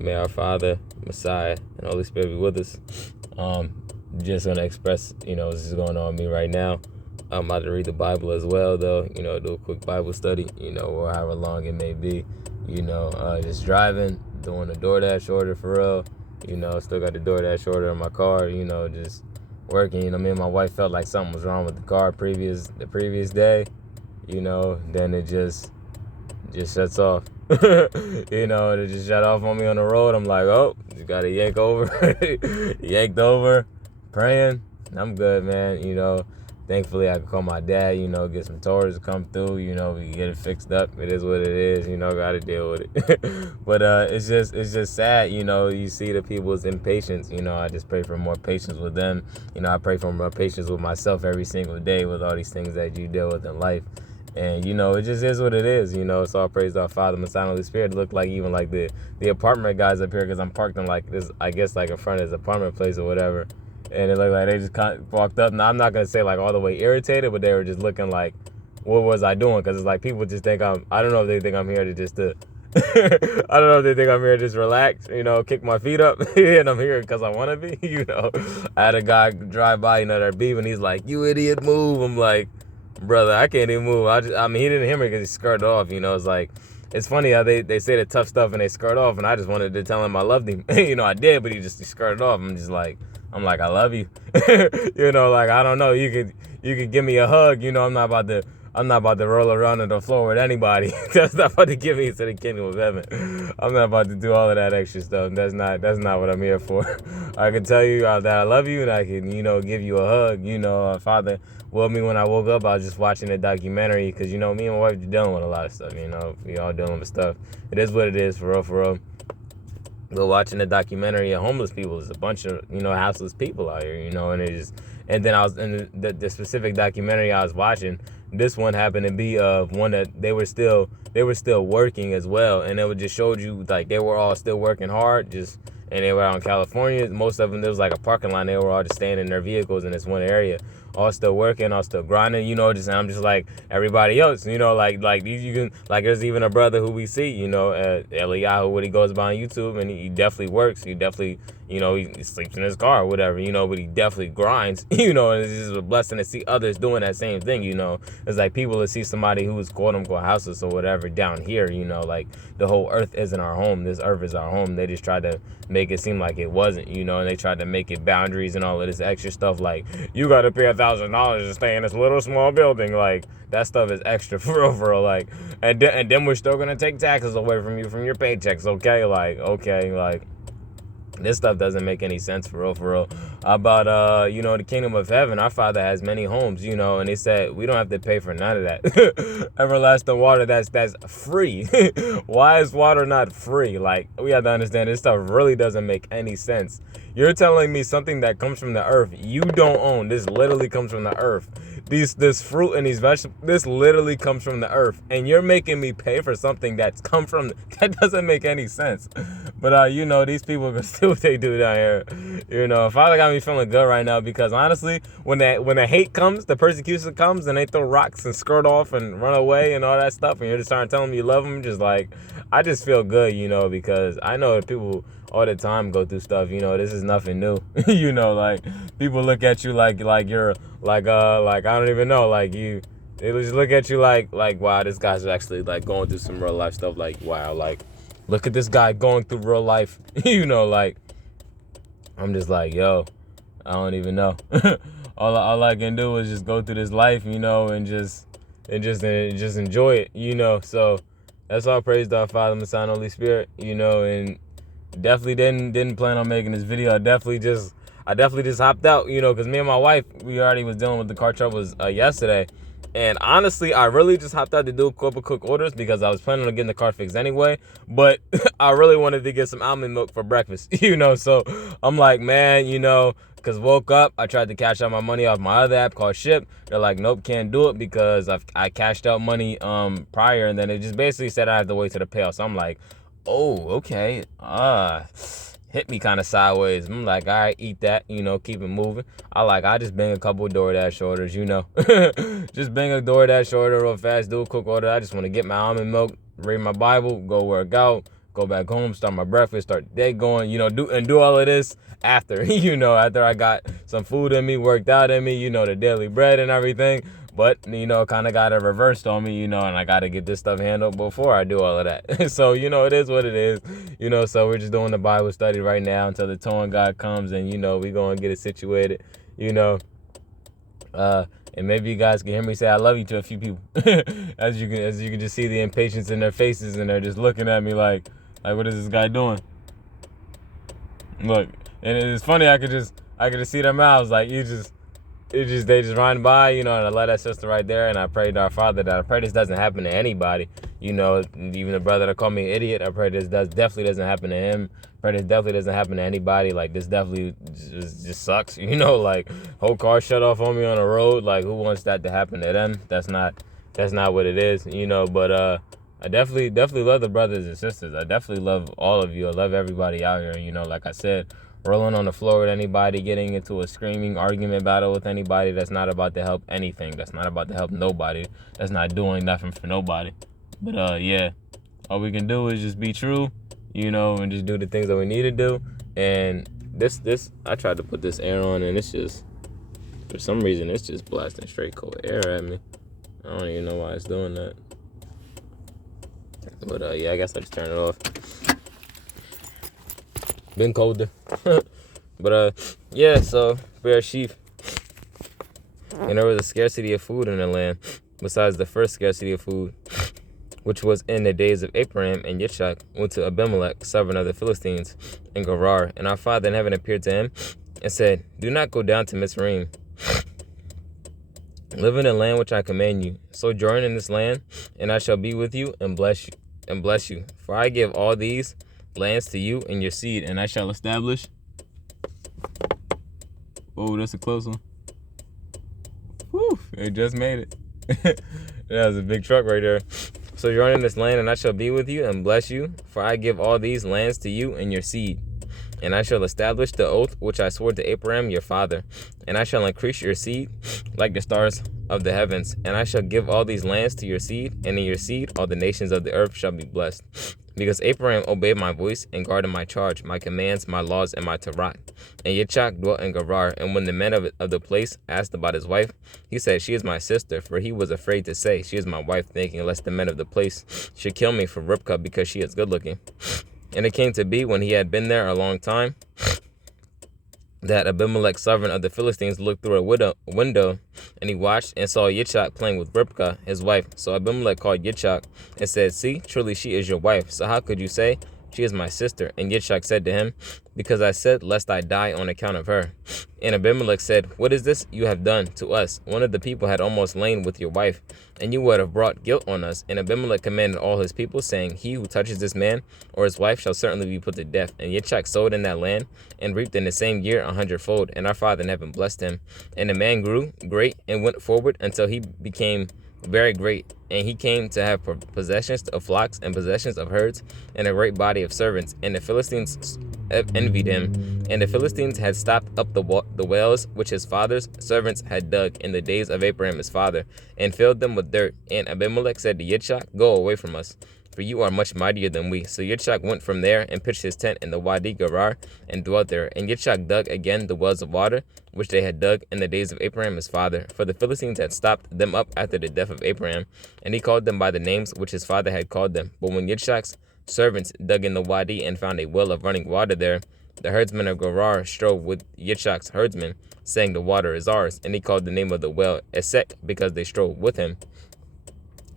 May our Father, Messiah, and Holy Spirit be with us. Just gonna express, this is going on with me right now. I'm about to read the Bible as well, though. Do a quick Bible study, or however long it may be. Just driving, doing a DoorDash order for real. Still got the DoorDash order in my car. Just working. Me and my wife felt like something was wrong with the car the previous day. Then it just shuts off. It just shut off on me on the road. I'm like, oh, you gotta yank over. Yanked over, praying. I'm good, man. Thankfully I could call my dad, get some tours to come through, we can get it fixed up. It is what it is, gotta deal with it. But it's just sad, you see the people's impatience. I just pray for more patience with them. I pray for more patience with myself every single day with all these things that you deal with in life. And, it just is what it is, So all praise to our Father, Messiah, and Holy Spirit. It looked like even like the apartment guys up here, because I'm parked in like this, I guess like in front of his apartment place or whatever. And it looked like they just kind of walked up. Now, I'm not going to say like all the way irritated, but they were just looking like, what was I doing? Because it's like people just think I don't know if they think I'm here to just I don't know if they think I'm here to just relax, kick my feet up. And I'm here because I want to be, I had a guy drive by, they're beeping. He's like, you idiot, move. I'm like, brother, I can't even move. He didn't hear me because he skirted off. It's like, it's funny how they say the tough stuff and they skirt off, and I just wanted to tell him I loved him. I did, but he skirted off. I'm like, I love you. Like, I don't know. You could give me a hug. I'm not about to roll around on the floor with anybody. That's not about to get me into the kingdom of heaven. I'm not about to do all of that extra stuff. That's not what I'm here for. I can tell you that I love you, and I can, give you a hug. Father willed me when I woke up. I was just watching a documentary because, me and my wife are dealing with a lot of stuff. We all dealing with stuff. It is what it is, for real, for real. We're watching a documentary of homeless people. There's a bunch of, houseless people out here, and then I was in the specific documentary I was watching. This one happened to be of one that they were still working as well, and it would just showed you like they were all still working hard, and they were out in California. Most of them, there was like a parking lot. They were all just staying in their vehicles in this one area, all still working, all still grinding. I'm just like everybody else. Like you can, like, there's even a brother who we see, Eliyahu, what he goes by on YouTube, and he definitely works. He definitely, he sleeps in his car or whatever, but he definitely grinds, and it's just a blessing to see others doing that same thing, It's like people to see somebody who is quote unquote houseless or whatever down here, like the whole earth isn't our home. This earth is our home. They just tried to make it seem like it wasn't, and they tried to make it boundaries and all of this extra stuff. Like, you got to pay $1,000 to stay in this little small building. Like, that stuff is extra for real. Like, and then we're still gonna take taxes away from you from your paychecks. Okay, like. This stuff doesn't make any sense for real. About, the kingdom of heaven, our Father has many homes, and they said we don't have to pay for none of that. Everlasting water, that's free. Why is water not free? Like, we have to understand this stuff really doesn't make any sense. You're telling me something that comes from the earth you don't own. This literally comes from the earth. This fruit and these vegetables, this literally comes from the earth, and you're making me pay for something that doesn't make any sense. But these people can still what they do down here. Father got me feeling good right now, because honestly, when the hate comes, the persecution comes, and they throw rocks and skirt off and run away and all that stuff, and you're just trying to tell them you love them, just like, I just feel good, because I know that people all the time go through stuff. This is nothing new. Like, people look at you like you're like I don't even know, like they just look at you like wow, this guy's actually like going through some real life stuff. Like, wow, like, look at this guy going through real life. Like, I'm just like, yo, I don't even know. all I can do is just go through this life, and just enjoy it, So that's all praise to our Father, Messiah, and Holy Spirit, and definitely didn't plan on making this video. I definitely just hopped out, because me and my wife, we already was dealing with the car troubles yesterday. And honestly, I really just hopped out to do a couple quick orders because I was planning on getting the car fixed anyway. But I really wanted to get some almond milk for breakfast, So I'm like, man, because woke up, I tried to cash out my money off my other app called Ship. They're like, nope, can't do it because I cashed out money prior, and then it just basically said I have to wait till the payout. So I'm like, oh, okay. Hit me kind of sideways. I'm like, all right, eat that, keep it moving. I just bang a couple of DoorDash orders, Just bang a DoorDash order real fast, do a quick order. I just want to get my almond milk, read my Bible, go work out, go back home, start my breakfast, start the day going, do all of this after, after I got some food in me, worked out in me, the daily bread and everything. But, kind of got it reversed on me, and I got to get this stuff handled before I do all of that. So, it is what it is, so we're just doing the Bible study right now until the towing guy comes and, we going to get it situated, and maybe you guys can hear me say I love you to a few people. as you can just see the impatience in their faces, and they're just looking at me like what is this guy doing? Look, and it's funny, I could just see their mouths, like they just run by, and I love that sister right there, and I prayed to our Father that I pray this doesn't happen to anybody, even the brother that called me an idiot, I pray this definitely doesn't happen to him. Pray this definitely doesn't happen to anybody. Like, this definitely just sucks, like, whole car shut off on me on the road. Like, who wants that to happen to them? That's not what it is, but I definitely love the brothers and sisters. I definitely love all of you. I love everybody out here, like I said, rolling on the floor with anybody, getting into a screaming argument battle with anybody that's not about to help anything, that's not about to help nobody, that's not doing nothing for nobody. But yeah, all we can do is just be true, and just do the things that we need to do. And this I tried to put this air on, and it's just, for some reason, it's just blasting straight cold air at me. I don't even know why it's doing that. But yeah, I guess I just turn it off. Been colder. But yeah, so Bereshith. And there was a scarcity of food in the land, besides the first scarcity of food, which was in the days of Abraham. And Yitzchak went to Abimelech, sovereign of the Philistines, in Gerar. And our Father in heaven appeared to him and said, do not go down to Mizraim. Live in the land which I command you. Sojourn in this land, and I shall be with you and bless you. For I give all these lands to you and your seed, and I shall establish. Oh, that's a close one. Whew, it just made it. That was a big truck right there. So you're in this land, and I shall be with you and bless you. For I give all these lands to you and your seed. And I shall establish the oath which I swore to Abraham your father. And I shall increase your seed like the stars of the heavens. And I shall give all these lands to your seed, and in your seed all the nations of the earth shall be blessed. Because Abraham obeyed my voice and guarded my charge, my commands, my laws, and my Torah. And Yitzchak dwelt in Gerar. And when the men of the place asked about his wife, he said, she is my sister. For he was afraid to say, she is my wife, thinking lest the men of the place should kill me for Rivkah, because she is good looking. And it came to be, when he had been there a long time, that Abimelech, sovereign of the Philistines, looked through a window, and he watched and saw Yitzchak playing with Rivkah, his wife. So Abimelech called Yitzchak and said, see, truly she is your wife. So how could you say, she is my sister? And Yitzchak said to him, because I said, lest I die on account of her. And Abimelech said, what is this you have done to us? One of the people had almost lain with your wife, and you would have brought guilt on us. And Abimelech commanded all his people, saying, he who touches this man or his wife shall certainly be put to death. And Yitzchak sowed in that land, and reaped in the same year 100-fold. And our Father in heaven blessed him. And the man grew great and went forward until he became very great, and he came to have possessions of flocks and possessions of herds and a great body of servants. And the Philistines envied him. And the Philistines had stopped up the wells which his father's servants had dug in the days of Abraham his father, and filled them with dirt. And Abimelech said to Yitzchak, go away from us, for you are much mightier than we. So Yitzchak went from there and pitched his tent in the Wadi Gerar and dwelt there. And Yitzchak dug again the wells of water which they had dug in the days of Abraham his father, for the Philistines had stopped them up after the death of Abraham, and he called them by the names which his father had called them. But when Yitzchak's servants dug in the Wadi and found a well of running water there, the herdsmen of Gerar strove with Yitzchak's herdsmen, saying, the water is ours. And he called the name of the well Esek, because they strove with him.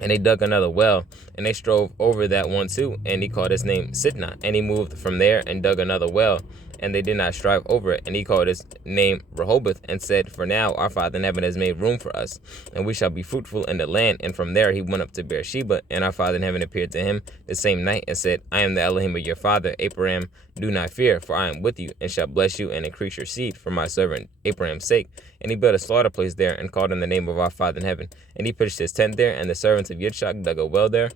And they dug another well, and they strove over that one too, and he called his name Sitnah. And he moved from there and dug another well, and they did not strive over it. And he called his name Rehoboth, and said, for now our Father in heaven has made room for us, and we shall be fruitful in the land. And from there he went up to Beersheba, and our Father in heaven appeared to him the same night, and said, I am the Elohim of your father Abraham. Do not fear, for I am with you, and shall bless you and increase your seed for my servant Abraham's sake. And he built a slaughter place there, and called on the name of our Father in heaven. And he pitched his tent there, and the servants of Yitzchak dug a well there.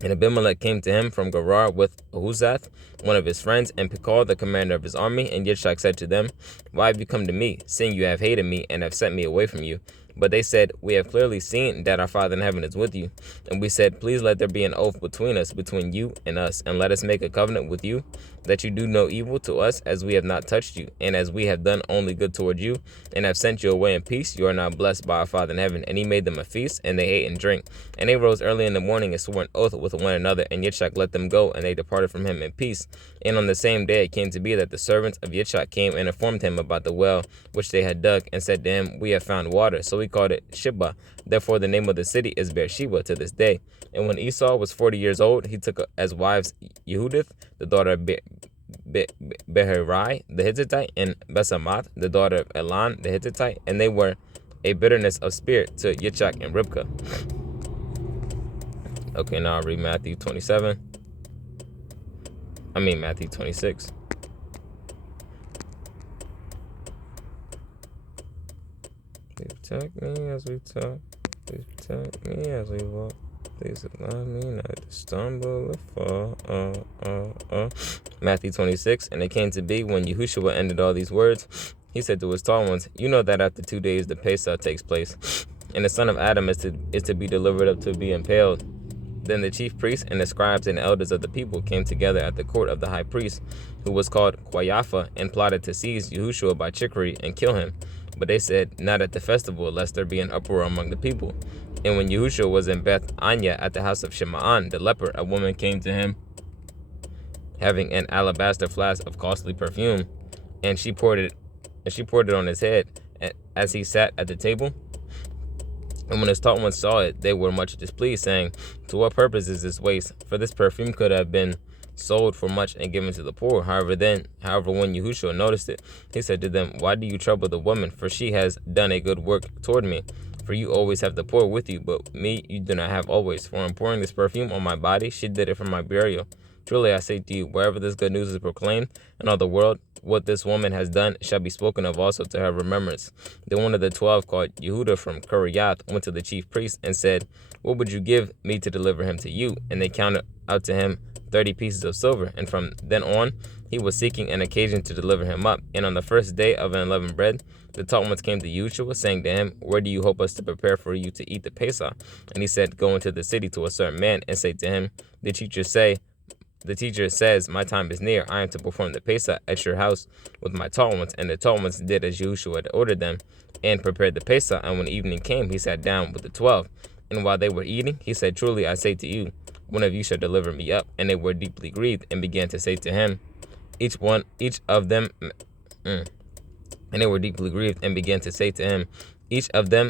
And Abimelech came to him from Gerar with Ahuzath, one of his friends, and Pekah, the commander of his army. And Yitzchak said to them, why have you come to me, seeing you have hated me and have sent me away from you? But they said, we have clearly seen that our Father in heaven is with you. And we said, please let there be an oath between us, between you and us, and let us make a covenant with you, that you do no evil to us, as we have not touched you, and as we have done only good toward you, and have sent you away in peace. You are now blessed by our Father in heaven. And he made them a feast, and they ate and drank. And they rose early in the morning and swore an oath with one another, and Yitzchak let them go, and they departed from him in peace. And on the same day it came to be that the servants of Yitzchak came and informed him about the well which they had dug, and said to him, we have found water. So he called it Shibba. Therefore the name of the city is Beersheba to this day. And when Esau was 40 years old, he took as wives Yehudith, the daughter of Beherai the Hittite, and Besamath, the daughter of Elon the Hittite, and they were a bitterness of spirit to Yitzchak and Rivkah. Okay, now I'll read Matthew 26. Please protect me as we talk. Please protect me as we walk. Please allow me not to stumble or fall. Matthew 26. And it came to be, when Yahushua ended all these words, he said to his tall ones, you know that after 2 days the Pesach takes place, and the Son of Adam is to be delivered up to be impaled. Then the chief priests and the scribes and elders of the people came together at the court of the high priest, who was called Quayaphah, and plotted to seize Yahushua by trickery and kill him. But they said, not at the festival, lest there be an uproar among the people. And when Yahushua was in Beth Anya at the house of Shimon the leper, a woman came to him, having an alabaster flask of costly perfume, and she poured it on his head as he sat at the table. And when his taught ones saw it, they were much displeased, saying, to what purpose is this waste? For this perfume could have been sold for much and given to the poor. However, when Yahushua noticed it, he said to them, why do you trouble the woman? For she has done a good work toward me. For you always have the poor with you, but me you do not have always. For in pouring this perfume on my body, she did it for my burial. Truly I say to you, wherever this good news is proclaimed in all the world, what this woman has done shall be spoken of also to her remembrance. Then one of the 12, called Yehuda from Kiriath, went to the chief priest and said, what would you give me to deliver him to you? And they counted out to him 30 pieces of silver. And from then on, he was seeking an occasion to deliver him up. And on the first day of unleavened bread, the taught ones came to Yeshua, saying to him, where do you hope us to prepare for you to eat the Pesach? And he said, go into the city to a certain man and say to him, the teacher says, my time is near. I am to perform the Pesach at your house with my tall ones. And the tall ones did as Yahushua had ordered them, and prepared the Pesach. And when evening came, he sat down with the 12. And while they were eating, he said, truly I say to you, one of you shall deliver me up. And they were deeply grieved, and began to say to him, each of them,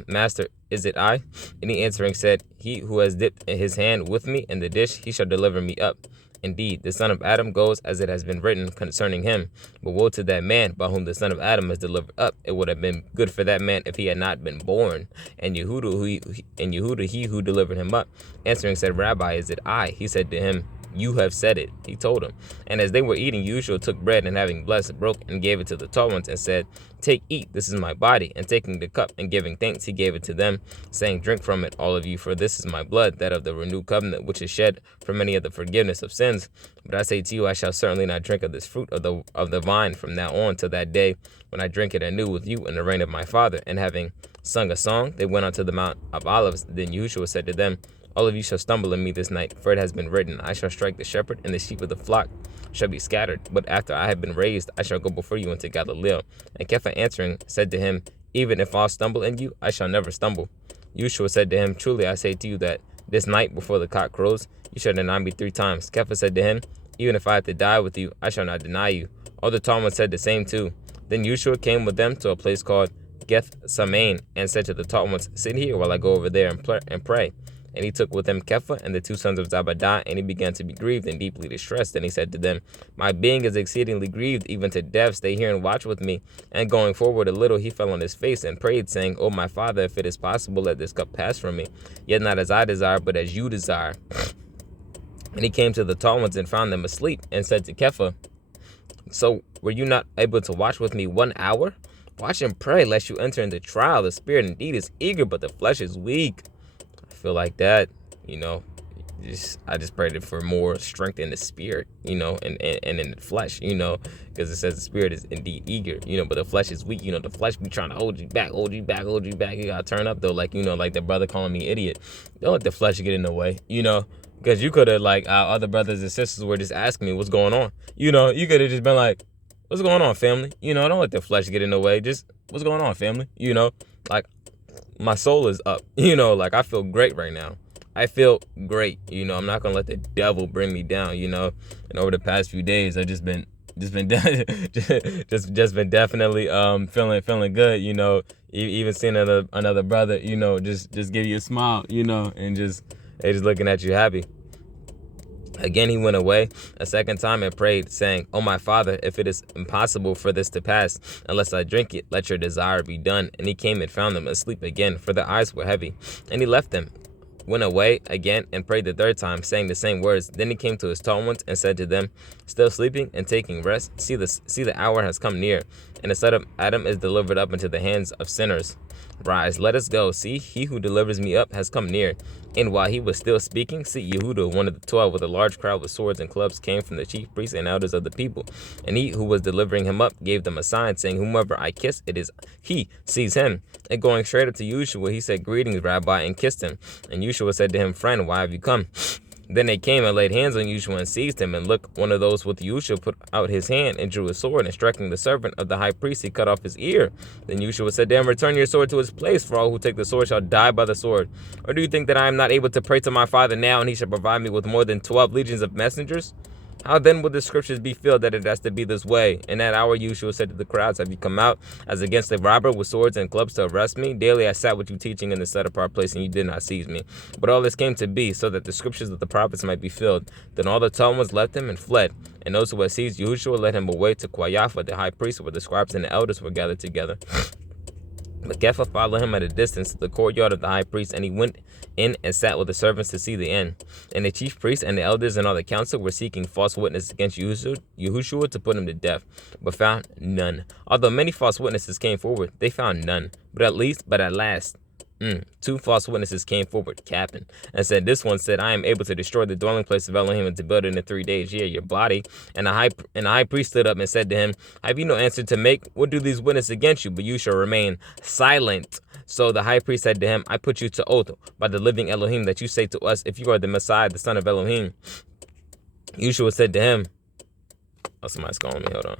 Master, is it I? And he answering said, he who has dipped his hand with me in the dish, he shall deliver me up. Indeed, the Son of Adam goes as it has been written concerning him. But woe to that man by whom the Son of Adam is delivered up. It would have been good for that man if he had not been born. And Yehuda, he who delivered him up, answering said, Rabbi, is it I? He said to him, you have said it. He told him. And as they were eating, Yeshua took bread, and having blessed, broke and gave it to the tall ones, and said, take, eat, this is my body. And taking the cup and giving thanks, he gave it to them, saying, drink from it, all of you, for this is my blood, that of the renewed covenant, which is shed for many of the forgiveness of sins. But I say to you, I shall certainly not drink of this fruit of the vine from now on till that day when I drink it anew with you in the reign of my Father. And having sung a song, they went unto the Mount of Olives. Then Yeshua said to them, all of you shall stumble in me this night, for it has been written, I shall strike the shepherd, and the sheep of the flock shall be scattered. But after I have been raised, I shall go before you into Galilee. And Kepha answering said to him, even if all stumble in you, I shall never stumble. Yeshua said to him, truly I say to you that this night before the cock crows, you shall deny me 3 times. Kepha said to him, even if I have to die with you, I shall not deny you. All the tall ones said the same too. Then Yeshua came with them to a place called Gethsemane, and said to the tall ones, sit here while I go over there and pray. And he took with him Kepha and the 2 sons of Zabadiah, and he began to be grieved and deeply distressed. And he said to them, my being is exceedingly grieved, even to death. Stay here and watch with me. And going forward a little, he fell on his face and prayed, saying, O my Father, if it is possible, let this cup pass from me. Yet not as I desire, but as you desire. And he came to the tall ones and found them asleep, and said to Kepha, so were you not able to watch with me 1 hour? Watch and pray, lest you enter into trial. The spirit indeed is eager, but the flesh is weak. Feel like that, I just prayed for more strength in the spirit, you know, and in the flesh, you know, because it says the spirit is indeed eager, you know, but the flesh is weak, you know. The flesh be trying to hold you back, hold you back, hold you back. You gotta turn up though, like, you know, like the brother calling me idiot. Don't let the flesh get in the way, you know, because you could have, like, our other brothers and sisters were just asking me what's going on, you know. You could have just been like, what's going on, family? You know, don't let the flesh get in the way. Just what's going on, family? You know, like, my soul is up, you know, like, I feel great right now. I feel great, you know. I'm not gonna let the devil bring me down, you know. And over the past few days, I've just been just been definitely feeling good, you know. Even seeing another brother, you know, just give you a smile, you know, and they just looking at you happy. Again he went away a second time and prayed, saying, "O my Father, if it is impossible for this to pass, unless I drink it, let your desire be done." And he came and found them asleep again, for their eyes were heavy. And he left them, went away again, and prayed the third time, saying the same words. Then he came to his tall ones and said to them, "Still sleeping and taking rest? See the hour has come near, and the son of Adam is delivered up into the hands of sinners. Rise, let us go. See, he who delivers me up has come near." And while he was still speaking, see, Yehuda, one of the 12, with a large crowd with swords and clubs, came from the chief priests and elders of the people. And he who was delivering him up gave them a sign, saying, "Whomever I kiss, it is he. Seize him." And going straight up to Yeshua, he said, "Greetings, Rabbi," and kissed him. And Yeshua said to him, "Friend, why have you come?" Then they came and laid hands on Yeshua and seized him. And look, one of those with Yeshua put out his hand and drew his sword, and striking the servant of the high priest, he cut off his ear. Then Yeshua said to him, "Return your sword to its place, for all who take the sword shall die by the sword. Or do you think that I am not able to pray to my Father now, and he shall provide me with more than 12 legions of messengers? How then would the scriptures be filled that it has to be this way?" In that hour Yeshua said to the crowds, "Have you come out as against a robber with swords and clubs to arrest me? Daily I sat with you teaching in the set-apart place, and you did not seize me. But all this came to be, so that the scriptures of the prophets might be filled." Then all the tall ones left him and fled. And those who had seized Yahushua led him away to Caiaphas, the high priest, where the scribes and the elders were gathered together. But Kepha followed him at a distance to the courtyard of the high priest, and he went in and sat with the servants to see the end. And the chief priests and the elders and all the council were seeking false witnesses against Yahushua to put him to death, but found none. Although many false witnesses came forward, they found none. But at last, 2 false witnesses came forward, capping, and said, "This one said, I am able to destroy the dwelling place of Elohim and to build it in 3 days, yea, your body." And the high priest stood up and said to him, "Have you no answer to make? What do these witnesses against you? But you shall remain silent." So the high priest said to him, "I put you to oath by the living Elohim that you say to us, if you are the Messiah, the son of Elohim." Yeshua said to him, oh, somebody's calling me, hold on.